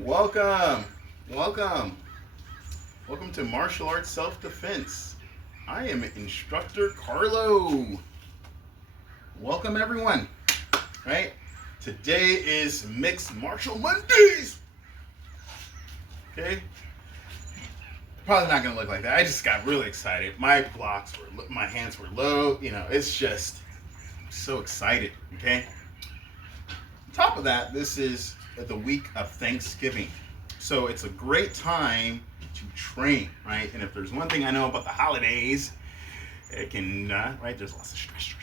Welcome, welcome, welcome to Martial Arts Self-Defense. I am Instructor Carlo. Welcome everyone, right? Today is Mixed Martial Mondays. Okay? Probably not gonna look like that. I just got really excited. My hands were low. It's just so excited, okay? On top of that, this is the week of Thanksgiving. So it's a great time to train, right? And if there's one thing I know about the holidays, it can, right? There's lots of stress,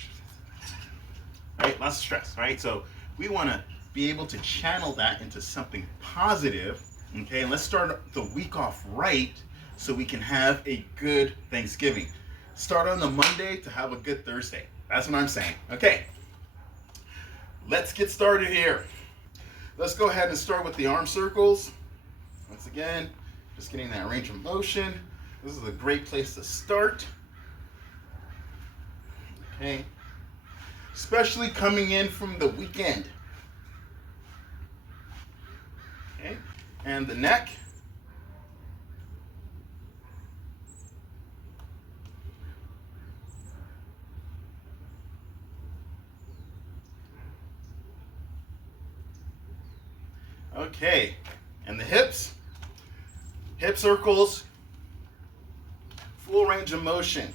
right? Lots of stress, right? So we want to be able to channel that into something positive, okay? And let's start the week off right so we can have a good Thanksgiving. Start on the Monday to have a good Thursday. That's what I'm saying. Okay, let's get started here. Let's go ahead and start with the arm circles. Once again, just getting that range of motion. This is a great place to start. Okay, especially coming in from the weekend. Okay, and the neck. Okay, and the hips. Hip circles, full range of motion.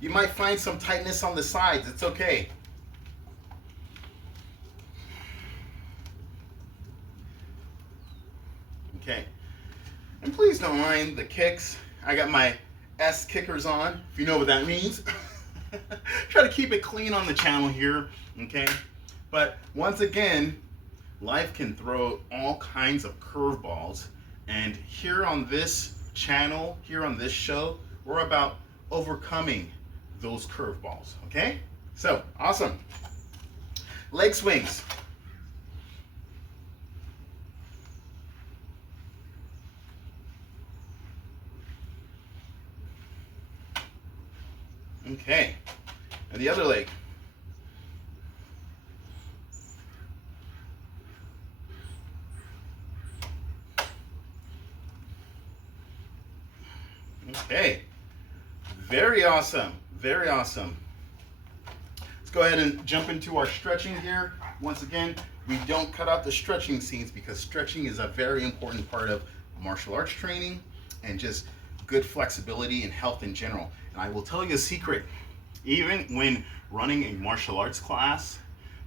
You might find some tightness on the sides. It's okay. Okay, and please don't mind the kicks. I got my S kickers on, if you know what that means. Try to keep it clean on the channel here, okay? But once again, life can throw all kinds of curveballs, and here on this channel, here on this show, we're about overcoming those curveballs, okay? So, awesome. Leg swings. Okay, and the other leg. Okay, very awesome, very awesome. Let's go ahead and jump into our stretching here. Once again, we don't cut out the stretching scenes because stretching is a very important part of martial arts training and just good flexibility and health in general. And I will tell you a secret, even when running a martial arts class,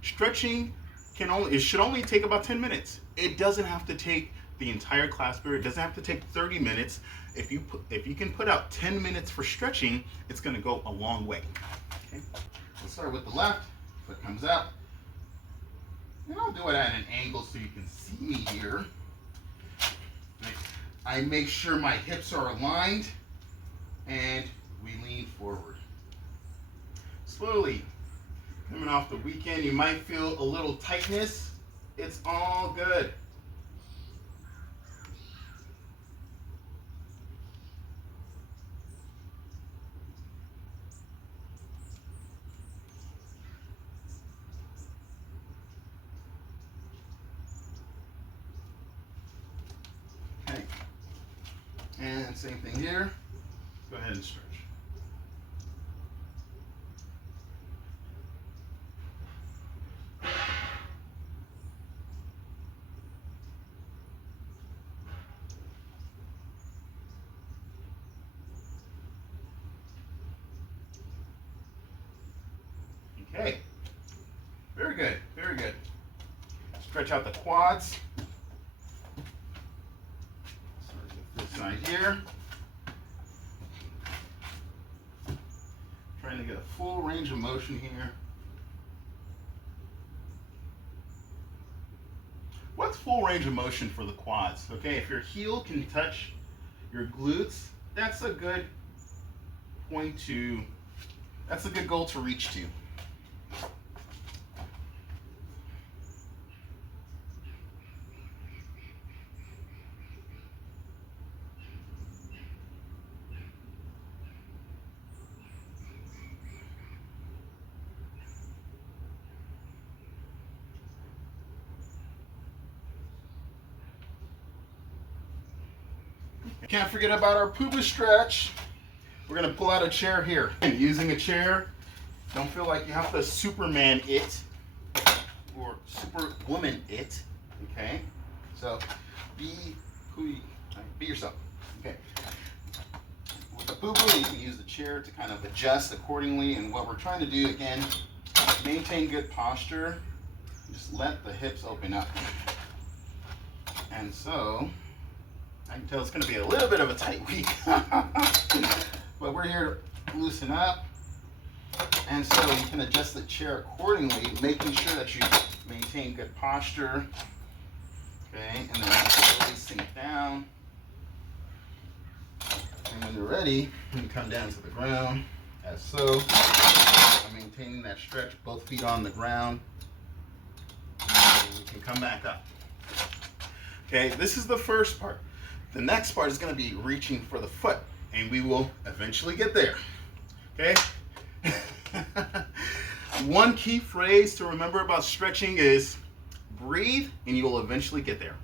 stretching should only take about 10 minutes. It doesn't have to take the entire class period. It doesn't have to take 30 minutes. If you can put out 10 minutes for stretching, it's going to go a long way. Okay? We'll start with the left. Foot comes out. And I'll do it at an angle so you can see me here. I make sure my hips are aligned and we lean forward. Slowly, coming off the weekend, you might feel a little tightness. It's all good. Okay. And same thing here. Go ahead and stretch. Okay, very good, very good. Stretch out the quads. Start with this side here. Trying to get a full range of motion here. What's full range of motion for the quads? Okay, if your heel can touch your glutes, that's a good that's a good goal to reach to. Can't forget about our poo-poo stretch. We're gonna pull out a chair here. And using a chair, don't feel like you have to Superman it or Superwoman it. Okay? So be who you, be yourself. Okay. With the poo-poo, you can use the chair to kind of adjust accordingly. And what we're trying to do again, maintain good posture. Just let the hips open up. And so I can tell it's going to be a little bit of a tight week, but we're here to loosen up. And so you can adjust the chair accordingly, making sure that you maintain good posture. Okay, and then slowly sink down. And when you're ready, you can come down to the ground, as so. I'm maintaining that stretch, both feet on the ground. And you can come back up. Okay, this is the first part. The next part is going to be reaching for the foot, and we will eventually get there. Okay? One key phrase to remember about stretching is breathe, and you will eventually get there.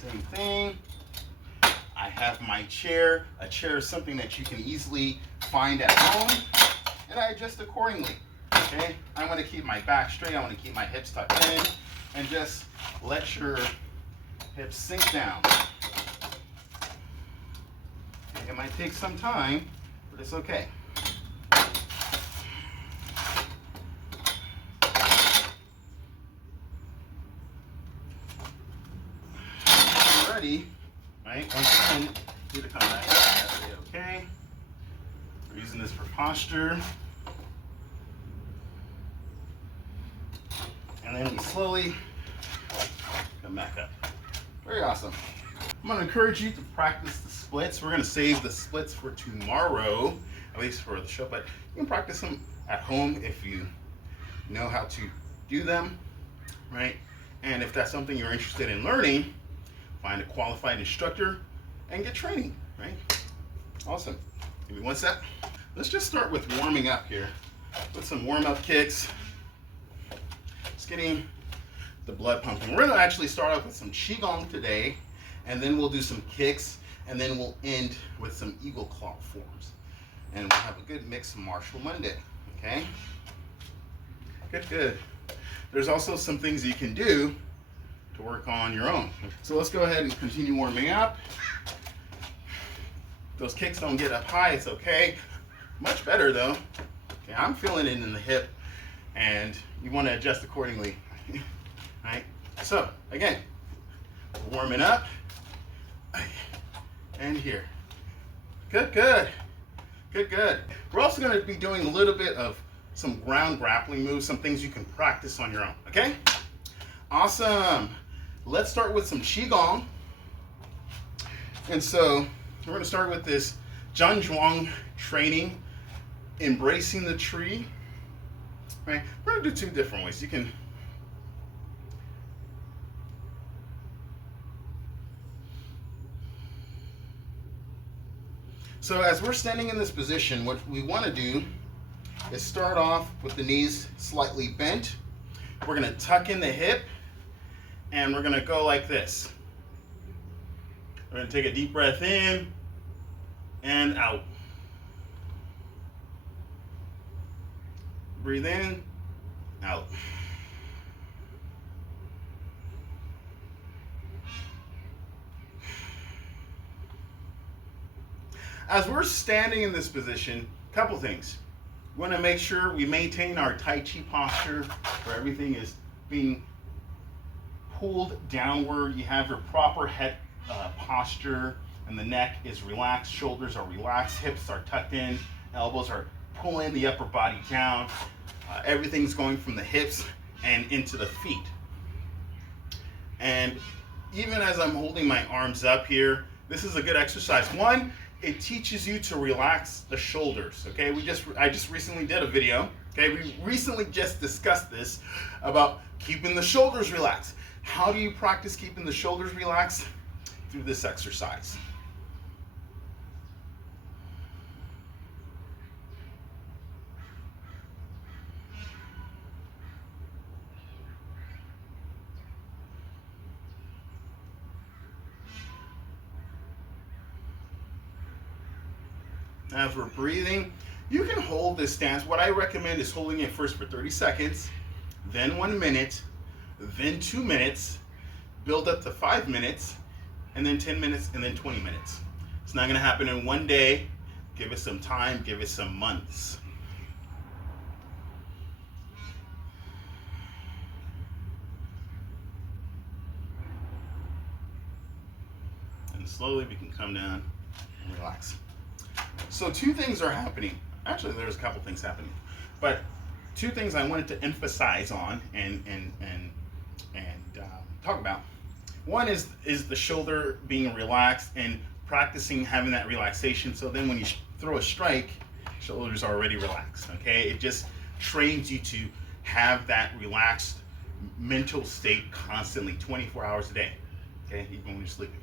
Same thing. I have my chair. A chair is something that you can easily find at home, and I adjust accordingly. Okay? I want to keep my back straight. I want to keep my hips tucked in, and just let your hips sink down. It might take some time, but it's okay. When you're ready, right? Once again, you need to come back. Okay. We're using this for posture. And then we slowly come back up. Very awesome. I'm going to encourage you to practice the splits. We're going to save the splits for tomorrow, at least for the show, but you can practice them at home if you know how to do them, right? And if that's something you're interested in learning, find a qualified instructor and get training, right? Awesome. Give me one sec. Let's just start with warming up here. With some warm-up kicks. Just getting the blood pumping. We're going to actually start off with some Qigong today, and then we'll do some kicks, and then we'll end with some eagle claw forms. And we'll have a good mix of Martial Monday, okay? Good. There's also some things you can do to work on your own. So let's go ahead and continue warming up. Those kicks don't get up high, it's okay. Much better though. Okay, I'm feeling it in the hip, and you want to adjust accordingly. Right? So, again, warming up, and here. Good. We're also going to be doing a little bit of some ground grappling moves, some things you can practice on your own, okay? Awesome. Let's start with some Qigong. And so, we're going to start with this Zhuang training, embracing the tree. Right? We're going to do two different ways. You can So as we're standing in this position, what we want to do is start off with the knees slightly bent. We're going to tuck in the hip, and we're going to go like this. We're going to take a deep breath in and out. Breathe in, out. As we're standing in this position, a couple things. We want to make sure we maintain our Tai Chi posture where everything is being pulled downward. You have your proper head posture, and the neck is relaxed, shoulders are relaxed, hips are tucked in, elbows are pulling the upper body down. Everything's going from the hips and into the feet. And even as I'm holding my arms up here, this is a good exercise. One, it teaches you to relax the shoulders, okay? I just recently did a video, okay? We recently just discussed this about keeping the shoulders relaxed. How do you practice keeping the shoulders relaxed? Through this exercise. As we're breathing, you can hold this stance. What I recommend is holding it first for 30 seconds, then 1 minute, then 2 minutes, build up to 5 minutes, and then 10 minutes, and then 20 minutes. It's not gonna happen in one day. Give it some time, give it some months. And slowly we can come down and relax. So 2 things are happening. Actually, there's a couple things happening, but 2 things I wanted to emphasize on and talk about. One is the shoulder being relaxed and practicing having that relaxation. So then when you throw a strike, shoulders are already relaxed. Okay, it just trains you to have that relaxed mental state constantly, 24 hours a day. Okay, even when you're sleeping.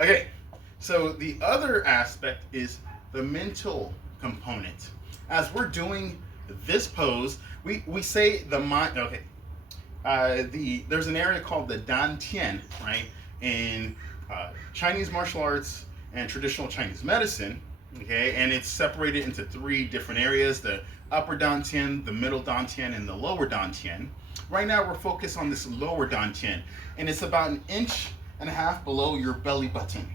Okay, so the other aspect is the mental component. As we're doing this pose, we say the mind. Okay, there's an area called the dantian, right? In Chinese martial arts and traditional Chinese medicine, okay, and it's separated into 3 different areas: the upper dantian, the middle dantian, and the lower dantian. Right now, we're focused on this lower dantian, and it's about 1.5 inches below your belly button,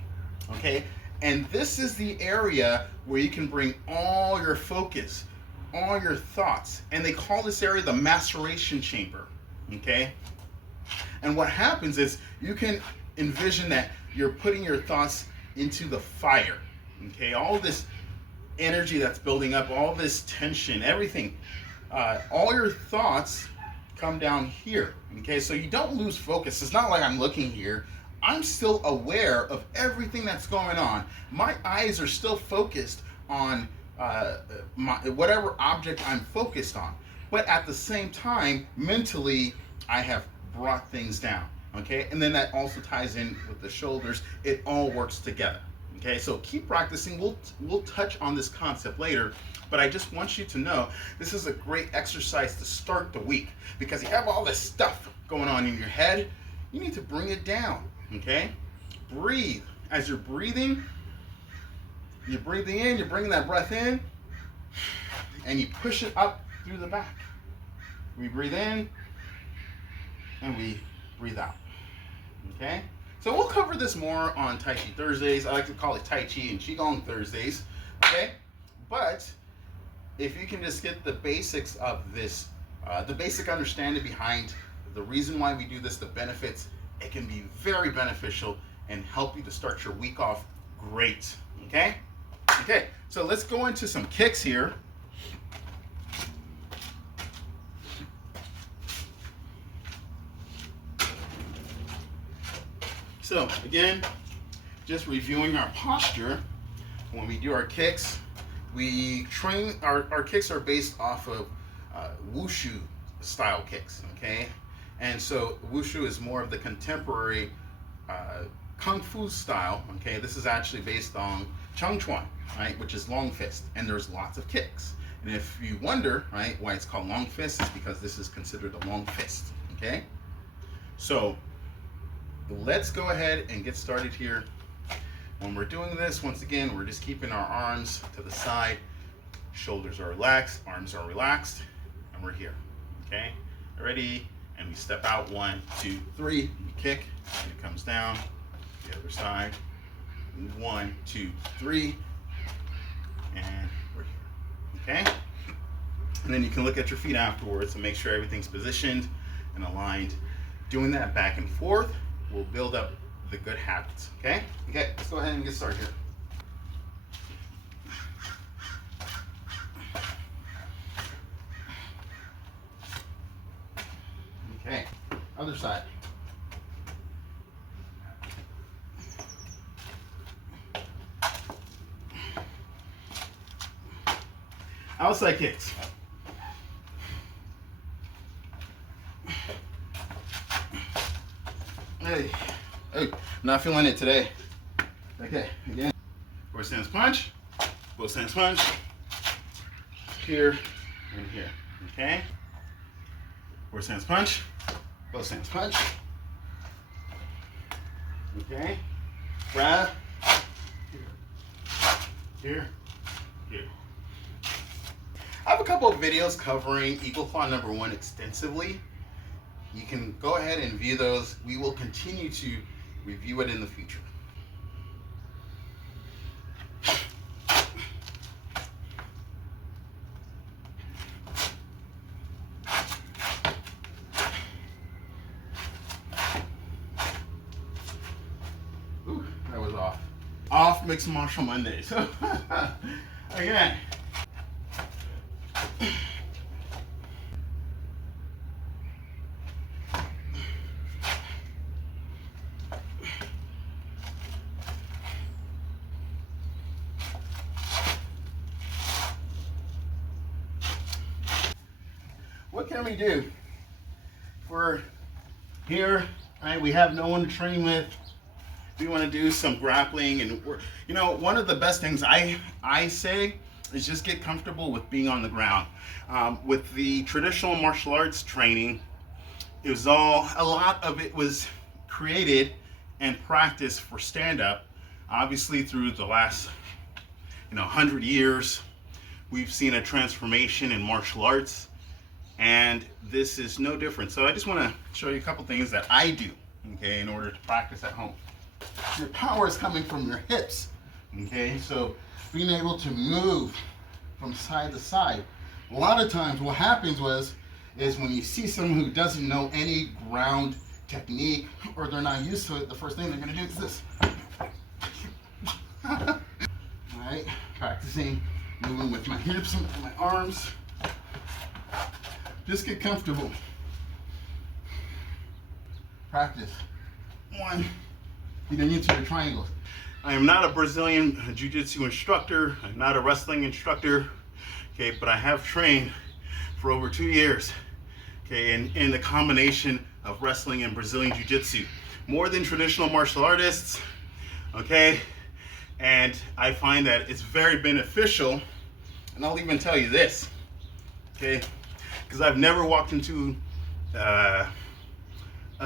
okay. And this is the area where you can bring all your focus, all your thoughts, and they call this area the maceration chamber, okay? And what happens is you can envision that you're putting your thoughts into the fire, okay? All this energy that's building up, all this tension, everything, all your thoughts come down here, okay? So you don't lose focus. It's not like I'm looking here. I'm still aware of everything that's going on. My eyes are still focused on whatever object I'm focused on. But at the same time, mentally, I have brought things down, okay? And then that also ties in with the shoulders. It all works together, okay? So keep practicing. We'll touch on this concept later, but I just want you to know this is a great exercise to start the week, because you have all this stuff going on in your head. You need to bring it down, okay? Breathe. As you're breathing in, you're bringing that breath in, and you push it up through the back. We breathe in, and we breathe out, okay? So we'll cover this more on Tai Chi Thursdays. I like to call it Tai Chi and Qigong Thursdays, okay? But if you can just get the basics of this, the basic understanding behind the reason why we do this, the benefits, it can be very beneficial and help you to start your week off great, okay? Okay, so let's go into some kicks here. So again, just reviewing our posture. When we do our kicks, we train, our kicks are based off of wushu style kicks, okay? And so wushu is more of the contemporary kung fu style, okay? This is actually based on Chung Chuan, right, which is long fist, and there's lots of kicks. And if you wonder, right, why it's called long fist, it's because this is considered a long fist, okay? So let's go ahead and get started here. When we're doing this, once again, we're just keeping our arms to the side, shoulders are relaxed, arms are relaxed, and we're here, okay? Ready? And we step out, 1, 2, 3, we kick, and it comes down, the other side, 1, 2, 3, and we're here, okay? And then you can look at your feet afterwards and make sure everything's positioned and aligned. Doing that back and forth will build up the good habits, okay? Okay, let's go ahead and get started here. Okay, other side. Outside kicks. Hey, not feeling it today. Okay, again. Forward stance punch, both stance punch, here and here, okay? Forward stance punch, both stance punch, okay? Grab, here, couple of videos covering Eagle Claw number 1 extensively. You can go ahead and view those. We will continue to review it in the future. Ooh, that was off. Off Mixed Martial Mondays. Again. What can we do? We're here, right? We have no one to train with. We want to do some grappling, and you know, one of the best things I say is just get comfortable with being on the ground. With the traditional martial arts training, it was a lot of it was created and practiced for stand-up. Obviously, through the last 100 years, we've seen a transformation in martial arts, and this is no different. So I just want to show you a couple things that I do, okay, in order to practice at home. Your power is coming from your hips, okay? So being able to move from side to side. A lot of times what happens is when you see someone who doesn't know any ground technique, or they're not used to it, the first thing they're gonna do is this. All right, practicing moving with my hips and my arms. Just get comfortable. Practice. 1, getting into your triangles. I am not a Brazilian Jiu-Jitsu instructor. I'm not a wrestling instructor, okay, but I have trained for over 2 years, okay, in the combination of wrestling and Brazilian Jiu-Jitsu. More than traditional martial artists, okay, and I find that it's very beneficial, and I'll even tell you this, okay, because I've never walked into a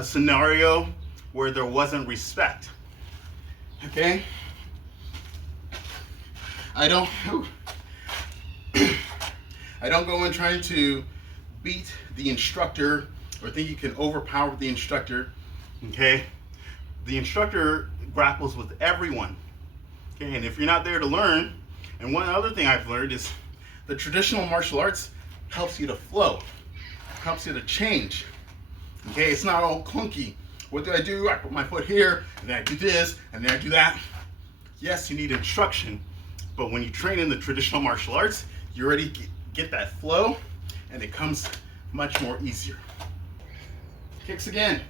scenario where there wasn't respect. Okay? I don't go in trying to beat the instructor or think you can overpower the instructor. Okay? The instructor grapples with everyone. Okay, and if you're not there to learn, and one other thing I've learned is the traditional martial arts helps you to flow, helps you to change. Okay, it's not all clunky. What do? I put my foot here, and then I do this, and then I do that. Yes, you need instruction, but when you train in the traditional martial arts, you already get that flow, and it comes much more easier. Kicks again.